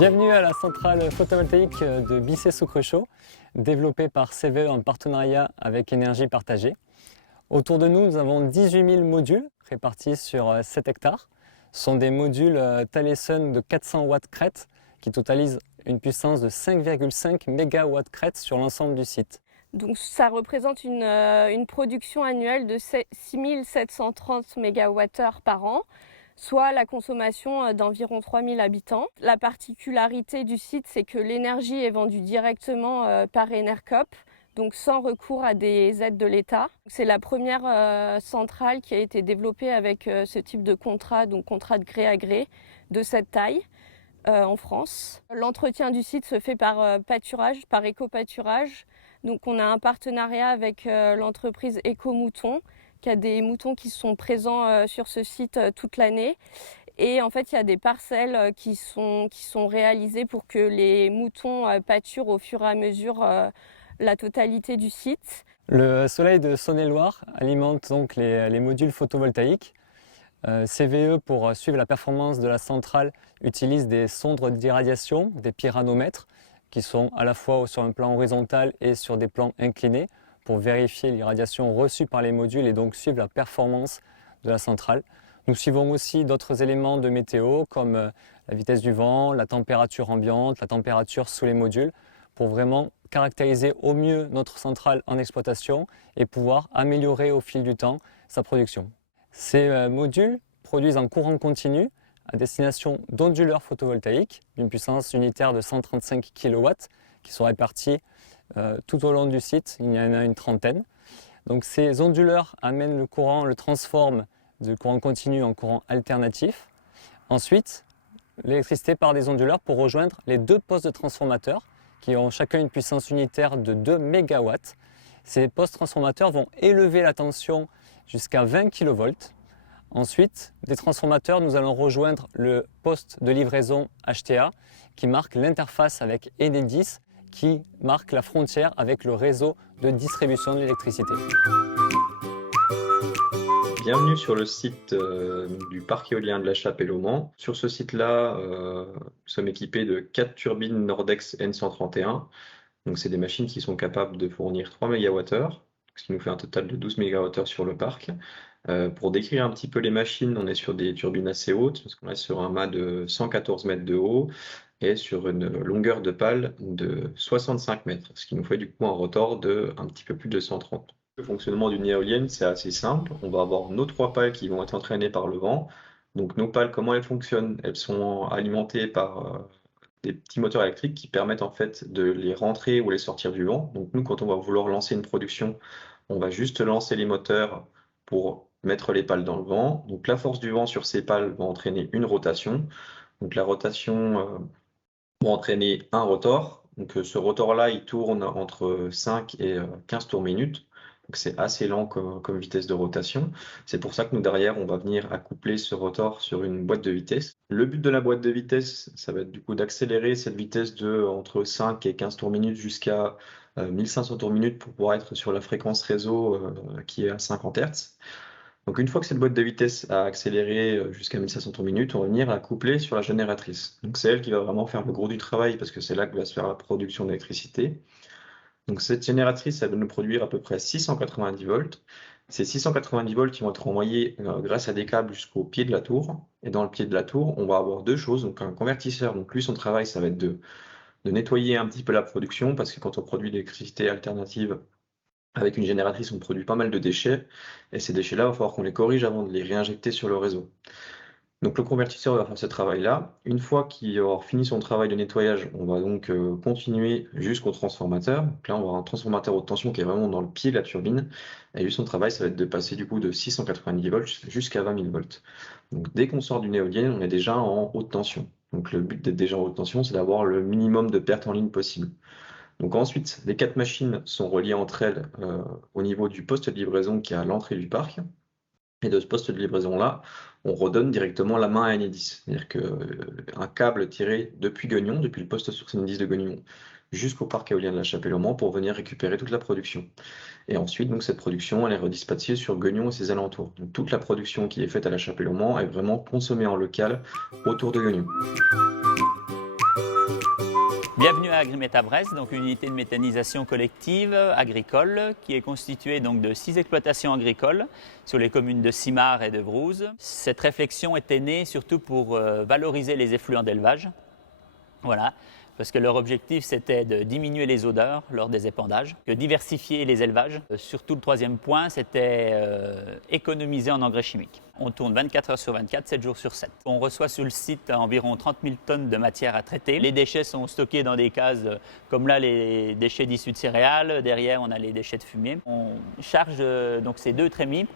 Bienvenue à la centrale photovoltaïque de Bissey-sous-Cruchot, développée par CVE en partenariat avec Énergie Partagée. Autour de nous, nous avons 18 000 modules répartis sur 7 hectares. Ce sont des modules Talesun de 400 watts crête qui totalisent une puissance de 5,5 MW crête sur l'ensemble du site. Donc ça représente une production annuelle de 6 730 MWh par an, soit la consommation d'environ 3 000 habitants. La particularité du site, c'est que l'énergie est vendue directement par Enercop, donc sans recours à des aides de l'État. C'est la première centrale qui a été développée avec ce type de contrat, donc contrat de gré à gré, de cette taille. En France. L'entretien du site se fait par pâturage, par éco-pâturage. Donc on a un partenariat avec l'entreprise Éco-Mouton, qui a des moutons qui sont présents sur ce site toute l'année. Et en fait, il y a des parcelles qui sont réalisées pour que les moutons pâturent au fur et à mesure la totalité du site. Le soleil de Saône-et-Loire alimente donc les modules photovoltaïques. CVE, pour suivre la performance de la centrale, utilise des sondes d'irradiation, des pyranomètres, qui sont à la fois sur un plan horizontal et sur des plans inclinés, pour vérifier l'irradiation reçue par les modules et donc suivre la performance de la centrale. Nous suivons aussi d'autres éléments de météo, comme la vitesse du vent, la température ambiante, la température sous les modules, pour vraiment caractériser au mieux notre centrale en exploitation et pouvoir améliorer au fil du temps sa production. Ces modules produisent en courant continu à destination d'onduleurs photovoltaïques d'une puissance unitaire de 135 kW qui sont répartis tout au long du site. Il y en a une trentaine. Donc ces onduleurs amènent le courant, le transforment de courant continu en courant alternatif. Ensuite, l'électricité part des onduleurs pour rejoindre les deux postes de transformateurs qui ont chacun une puissance unitaire de 2 MW. Ces postes transformateurs vont élever la tension jusqu'à 20 kV. Ensuite, des transformateurs, nous allons rejoindre le poste de livraison HTA qui marque l'interface avec Enedis, qui marque la frontière avec le réseau de distribution de l'électricité. Bienvenue sur le site du parc éolien de la Chapelle-au-Mans. Sur ce site-là, nous sommes équipés de 4 turbines Nordex N131. Donc c'est des machines qui sont capables de fournir 3 MWh, ce qui nous fait un total de 12 MWh sur le parc. Pour décrire un petit peu les machines, on est sur des turbines assez hautes, parce qu'on est sur un mât de 114 mètres de haut et sur une longueur de pale de 65 mètres, ce qui nous fait du coup un rotor de un petit peu plus de 130. Le fonctionnement d'une éolienne, c'est assez simple. On va avoir nos 3 pales qui vont être entraînées par le vent. Donc nos pales, comment elles fonctionnent? Elles sont alimentées par des petits moteurs électriques qui permettent en fait de les rentrer ou les sortir du vent. Donc nous, quand on va vouloir lancer une production, on va juste lancer les moteurs pour mettre les pales dans le vent. Donc la force du vent sur ces pales va entraîner une rotation. Donc la rotation va entraîner un rotor. Donc ce rotor-là, il tourne entre 5 et 15 tours minutes. Donc c'est assez lent comme vitesse de rotation. C'est pour ça que nous, derrière, on va venir accoupler ce rotor sur une boîte de vitesse. Le but de la boîte de vitesse, ça va être du coup d'accélérer cette vitesse de entre 5 et 15 tours minutes jusqu'à 1500 tours minutes pour pouvoir être sur la fréquence réseau qui est à 50 Hz. Donc une fois que cette boîte de vitesse a accéléré jusqu'à 1500 tours minutes, on va venir la coupler sur la génératrice. Donc c'est elle qui va vraiment faire le gros du travail parce que c'est là que va se faire la production d'électricité. Donc cette génératrice, elle va nous produire à peu près 690 volts. Ces 690 volts qui vont être envoyés grâce à des câbles jusqu'au pied de la tour. Et dans le pied de la tour, on va avoir deux choses. Donc un convertisseur, donc lui son travail, ça va être de nettoyer un petit peu la production parce que quand on produit de l'électricité alternative avec une génératrice, on produit pas mal de déchets. Et ces déchets-là, il va falloir qu'on les corrige avant de les réinjecter sur le réseau. Donc le convertisseur va faire ce travail-là. Une fois qu'il aura fini son travail de nettoyage, on va donc continuer jusqu'au transformateur. Donc là, on va avoir un transformateur haute tension qui est vraiment dans le pied de la turbine. Et lui, son travail, ça va être de passer du coup de 690 volts jusqu'à 20 000 volts. Donc dès qu'on sort d'une éolienne, on est déjà en haute tension. Donc le but d'être déjà en haute tension, c'est d'avoir le minimum de pertes en ligne possible. Donc ensuite, les 4 machines sont reliées entre elles au niveau du poste de livraison qui est à l'entrée du parc. Et de ce poste de livraison-là, on redonne directement la main à Enedis. C'est-à-dire qu'un câble tiré depuis Gueugnon, depuis le poste sur Enedis de Gueugnon, jusqu'au parc éolien de la Chapelle-au-Mans pour venir récupérer toute la production. Et ensuite, donc, cette production, elle est redispatchée sur Gueugnon et ses alentours. Donc, toute la production qui est faite à la Chapelle-au-Mans est vraiment consommée en local autour de Gueugnon. Bienvenue à Agrimeta Brest, donc une unité de méthanisation collective agricole qui est constituée donc de 6 exploitations agricoles sur les communes de Simard et de Vrouze. Cette réflexion était née surtout pour valoriser les effluents d'élevage. Voilà. Parce que leur objectif, c'était de diminuer les odeurs lors des épandages, de diversifier les élevages. Surtout, le troisième point, c'était économiser en engrais chimiques. On tourne 24 heures sur 24, 7 jours sur 7. On reçoit sur le site environ 30 000 tonnes de matière à traiter. Les déchets sont stockés dans des cases, comme là, les déchets d'issus de céréales. Derrière, on a les déchets de fumier. On charge donc ces 2 trémies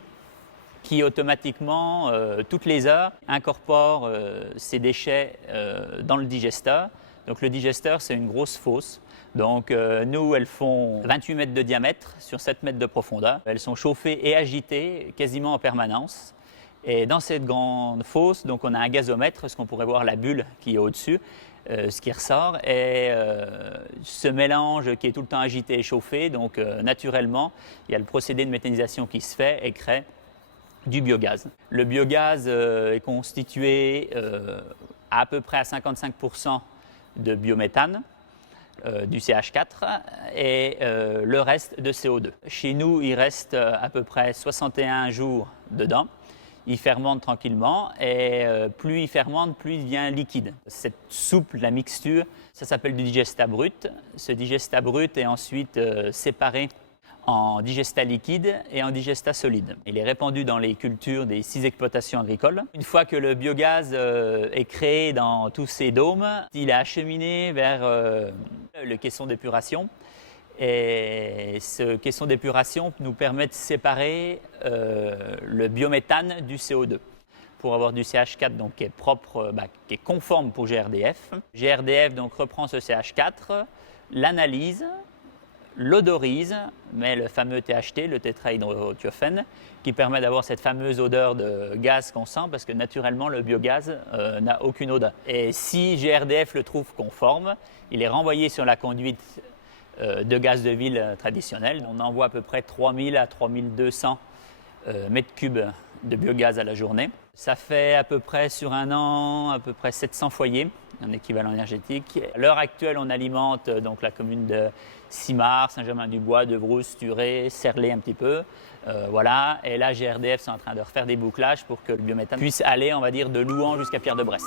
qui automatiquement, toutes les heures, incorporent ces déchets dans le digesteur. Donc le digesteur, c'est une grosse fosse. Donc nous, elles font 28 mètres de diamètre sur 7 mètres de profondeur. Elles sont chauffées et agitées quasiment en permanence. Et dans cette grande fosse, donc on a un gazomètre, parce qu'on pourrait voir la bulle qui est au-dessus, ce qui ressort. Et ce mélange qui est tout le temps agité et chauffé, donc naturellement, il y a le procédé de méthanisation qui se fait et crée du biogaz. Le biogaz est constitué à peu près à 55% de biométhane, du CH4 et le reste de CO2. Chez nous, il reste à peu près 61 jours dedans. Il fermente tranquillement et plus il fermente, plus il devient liquide. Cette soupe, la mixture, ça s'appelle du digestat brut. Ce digestat brut est ensuite séparé en digestat liquide et en digestat solide. Il est répandu dans les cultures des 6 exploitations agricoles. Une fois que le biogaz est créé dans tous ces dômes, il est acheminé vers le caisson d'épuration. Et ce caisson d'épuration nous permet de séparer le biométhane du CO2 pour avoir du CH4 donc, qui est propre, qui est conforme pour GRDF. GRDF donc, reprend ce CH4, l'analyse, l'odorise, mais le fameux THT, le tétrahydrothiofène, qui permet d'avoir cette fameuse odeur de gaz qu'on sent, parce que naturellement le biogaz n'a aucune odeur. Et si GRDF le trouve conforme, il est renvoyé sur la conduite de gaz de ville traditionnelle. On envoie à peu près 3000 à 3200 mètres cubes de biogaz à la journée. Ça fait à peu près sur un an, à peu près 700 foyers, un équivalent énergétique. À l'heure actuelle, on alimente donc la commune de Simard, Saint-Germain-du-Bois, de Vrouze, Turé, Serlé un petit peu. Voilà. Et là, GRDF sont en train de refaire des bouclages pour que le biométhane puisse aller, on va dire, de Louhans jusqu'à Pierre-de-Bresse.